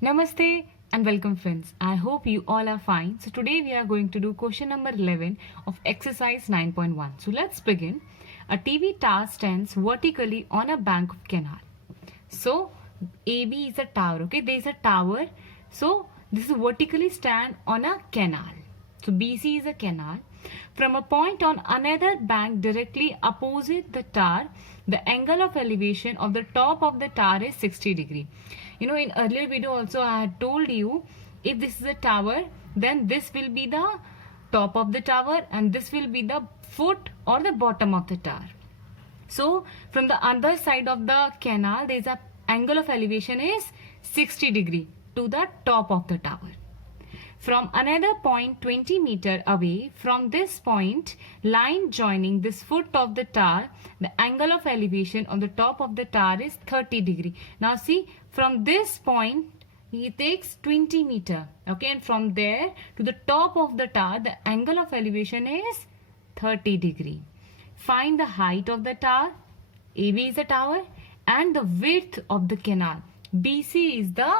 Namaste and welcome friends. I hope you all are fine. So today we are going to do question number 11 of exercise 9.1. So let's begin. A TV tower stands vertically on a bank of canal. So AB is a tower, okay? There is a tower. So this is vertically stand on a canal. So BC is a canal. From a point on another bank directly opposite the tower, the angle of elevation of the top of the tower is 60 degree. In earlier video also I had told you, if this is a tower, then this will be the top of the tower and this will be the foot or the bottom of the tower. So from the other side of the canal, there is a angle of elevation is 60 degree to the top of the tower. From another point 20 meter away from this point, line joining this foot of the tower, the angle of elevation on the top of the tower is 30 degree. Now see, from this point he takes 20 meter, okay, and from there to the top of the tower, the angle of elevation is 30 degree. Find the height of the tower. AB is the tower and the width of the canal. BC is the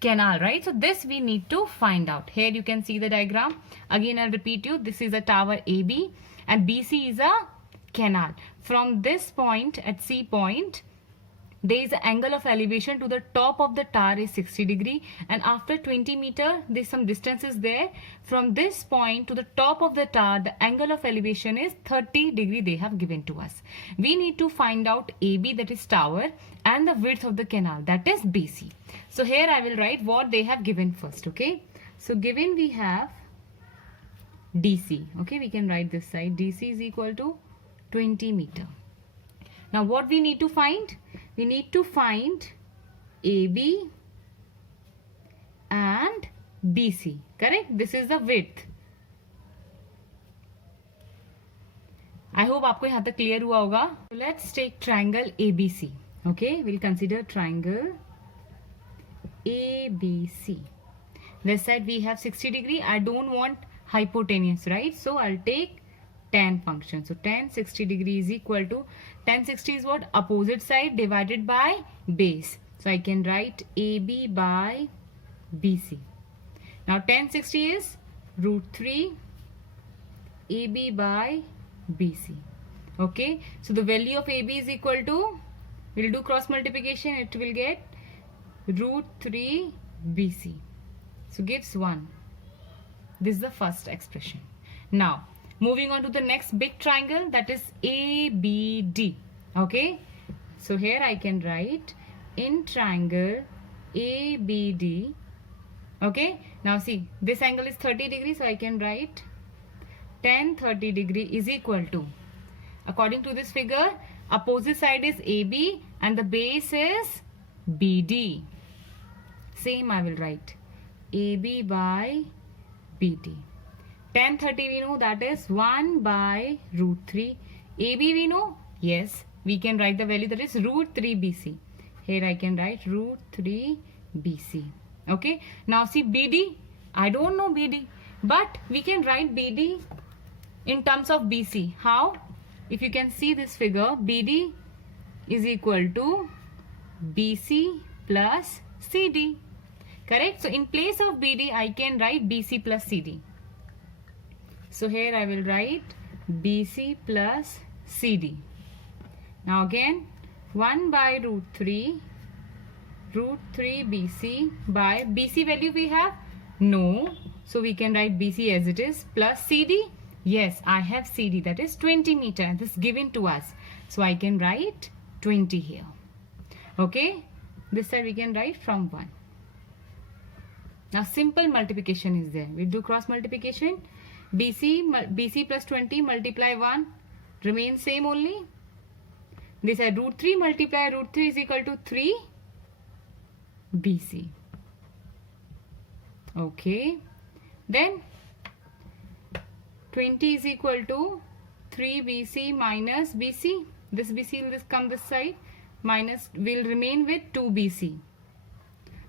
canal, right? So this we need to find out. Here you can see the diagram. Again I'll repeat you. This is a tower AB and BC is a canal. From this point at C point, there is an angle of elevation to the top of the tower is 60 degree, and after 20 meter there's some distances there. From this point to the top of the tower, the angle of elevation is 30 degree they have given to us. We need to find out AB, that is tower, and the width of the canal, that is BC. So here I will write what they have given first, okay? So given we have DC, okay, we can write this side. DC is equal to 20 meter. Now what we need to find? We need to find AB and BC, correct? This is the width. I hope आपको यहाँ तक clear हुआ होगा. Let's take triangle ABC. Okay, we'll consider triangle ABC. This side we have 60 degree. I don't want hypotenuse, right? So I'll take tan function. So tan 60 degree is equal to, tan 60 is what? Opposite side divided by base. So I can write AB by BC. Now tan 60 is root 3 AB by BC. Okay. So the value of AB is equal to, we'll do cross multiplication, it will get root 3 BC. So gives 1. This is the first expression. Now moving on to the next big triangle, that is ABD. Okay, so here I can write in triangle ABD. Okay, now see, this angle is 30 degrees, so I can write tan 30 degree is equal to, according to this figure, opposite side is AB and the base is BD. Same I will write AB by BD. Tan 30 we know, that is 1 by root 3. AB we know, yes, we can write the value, that is root 3 BC. Here I can write root 3 BC. Okay, now see BD, I don't know BD, but we can write BD in terms of BC. How? If you can see this figure, BD is equal to BC plus CD. Correct? So in place of BD, I can write BC plus CD. So here I will write BC plus CD. Now again 1 by root 3 BC by BC value we have? No. So we can write BC as it is plus CD. Yes, I have CD, that is 20 meter. This is given to us. So I can write 20 here. Okay. This side we can write from 1. Now simple multiplication is there. We do cross multiplication. BC plus 20 multiply 1 remains same only. This is root 3 multiply root 3 is equal to 3 BC. Okay. Then 20 is equal to 3 BC minus BC. This BC will come this side. Minus will remain with 2 BC.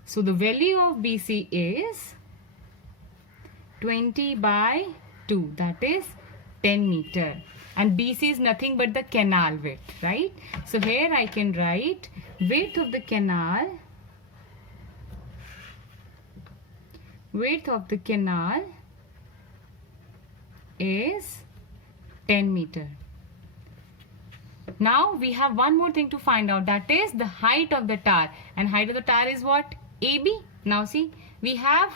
So the value of BC is 20 by 2, that is 10 meter. And BC is nothing but the canal width, right? So here I can write width of the canal width of the canal is 10 meter. Now we have one more thing to find out, that is the height of the tower, and height of the tower is what? AB. Now see, we have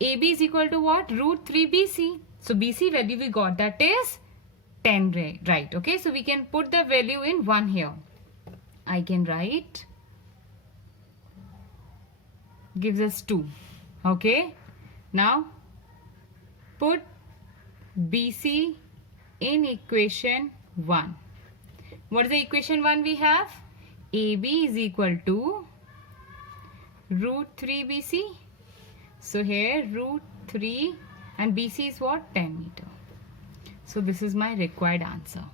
AB is equal to what? Root 3 BC. So BC value we got, that is 10, right? Okay, so we can put the value in 1 here. I can write, gives us 2. Okay, now put BC in equation 1. What is the equation 1 we have? AB is equal to root 3 BC. So here root 3 and BC is what? 10 meter. So this is my required answer.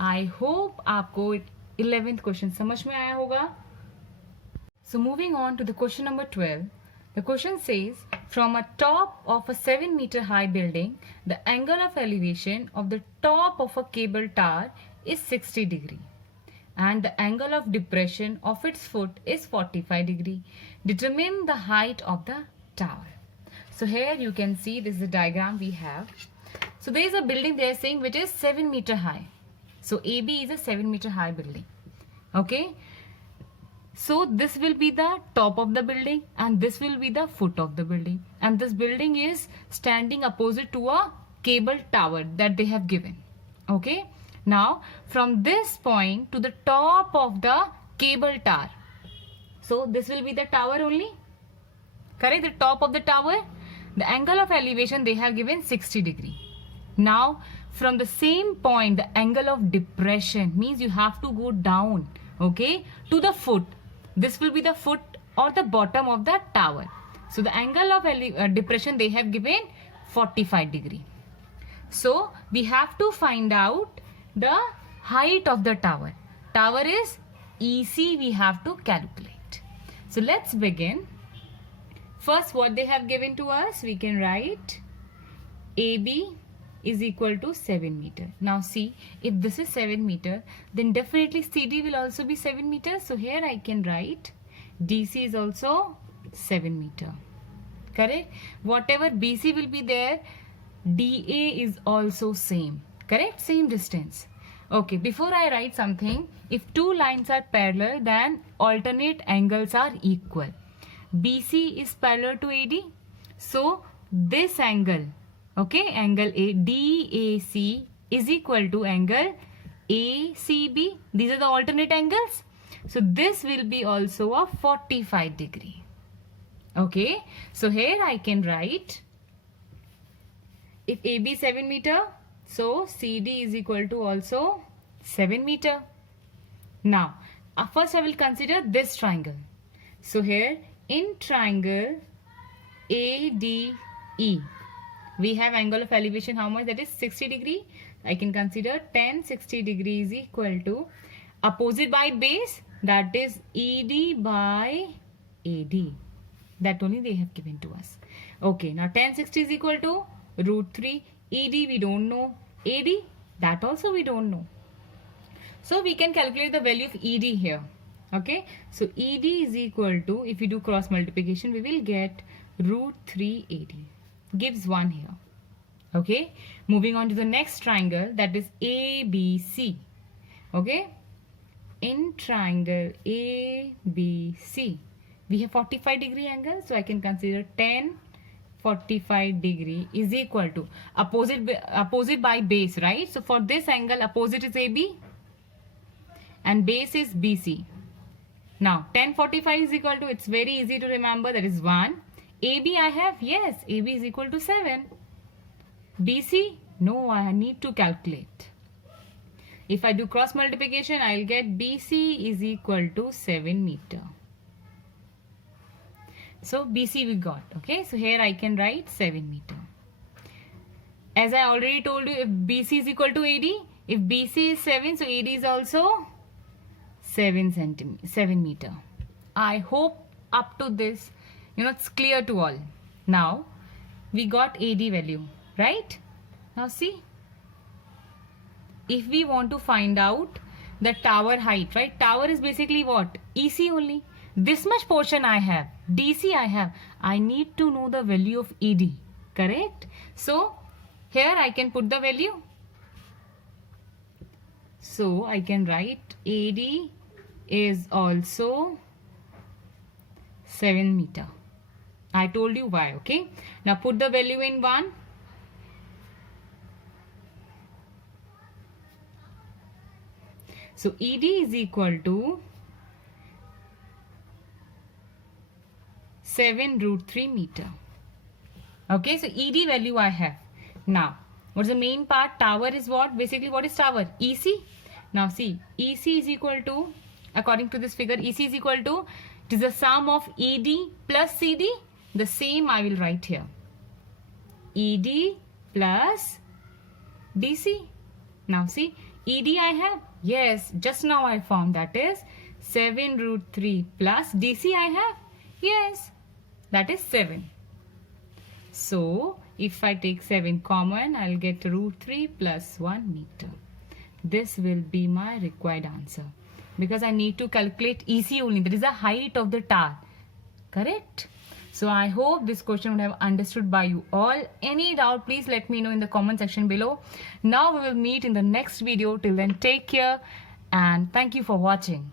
I hope आपको 11th question समझ में आया होगा. So moving on to the question number 12. The question says, from a top of a 7 meter high building, the angle of elevation of the top of a cable tower is 60 degree and the angle of depression of its foot is 45 degree. Determine the height of the tower. So here you can see this is the diagram we have. So there is a building they are saying which is 7 meter high. So AB is a 7 meter high building. Okay. So this will be the top of the building and this will be the foot of the building, and this building is standing opposite to a cable tower that they have given. Okay. Now from this point to the top of the cable tower, so this will be the tower only, correct? The top of the tower, the angle of elevation they have given 60 degree. Now from the same point, the angle of depression means you have to go down, okay, to the foot. This will be the foot or the bottom of the tower. So the angle of depression they have given 45 degree. So we have to find out the height of the tower. Tower is EC, we have to calculate. So let's begin. First, what they have given to us, we can write AB is equal to 7 meter. Now see, if this is 7 meter, then definitely CD will also be 7 meters. So here I can write DC is also 7 meter. Correct? Whatever BC will be there, DA is also same. Correct? Same distance. Okay, before I write something, if two lines are parallel, then alternate angles are equal. BC is parallel to AD. So this angle, okay, angle DAC is equal to angle ACB. These are the alternate angles. So this will be also a 45 degree. Okay, so here I can write, if AB 7 meter, so CD is equal to also 7 meter. Now, first I will consider this triangle. So here in triangle ADE, we have angle of elevation how much? That is 60 degree. I can consider 10 60 degree is equal to opposite by base, that is ED by AD. That only they have given to us. Okay, now 10 60 is equal to root 3. ED we don't know. AD, that also we don't know. So we can calculate the value of ED here. Okay, so ED is equal to, if we do cross multiplication, we will get root 3 AD. Gives 1 here. Okay, moving on to the next triangle, that is ABC. Okay, in triangle ABC, we have 45 degree angle, so I can consider 10 45 degree is equal to opposite by base, right? So for this angle, opposite is AB and base is BC. Now 10 45 is equal to, it's very easy to remember, that is 1. AB I have, yes, AB is equal to 7. BC, no, I need to calculate. If I do cross multiplication, I'll get BC is equal to 7 meter. So BC we got. Okay, so here I can write 7 meter. As I already told you, if BC is equal to AD, if BC is 7, so AD is also 7 meter. I hope up to this, it's clear to all. Now we got AD value, right? Now see, if we want to find out the tower height, right? Tower is basically what? EC only. this much portion I have, DC I have. I need to know the value of ED, correct? So here I can put the value. So I can write AD is also 7 meter. I told you why, okay? Now put the value in 1. So ED is equal to 7 root 3 meter. Okay, so ED value I have. Now, what's the main part? Tower is what? Basically, what is tower? EC. Now see, EC is equal to, according to this figure, EC is equal to, it is the sum of ED plus CD. The same I will write here. ED plus DC. Now see, ED I have. Yes, just now I found, that is 7 root 3 plus DC I have. Yes, that is 7. So if I take 7 common, I'll get root 3 plus 1 meter. This will be my required answer, because I need to calculate EC only, that is the height of the tower, correct? So I hope this question would have understood by you all. Any doubt, please let me know in the comment section below. Now we will meet in the next video. Till then, take care and thank you for watching.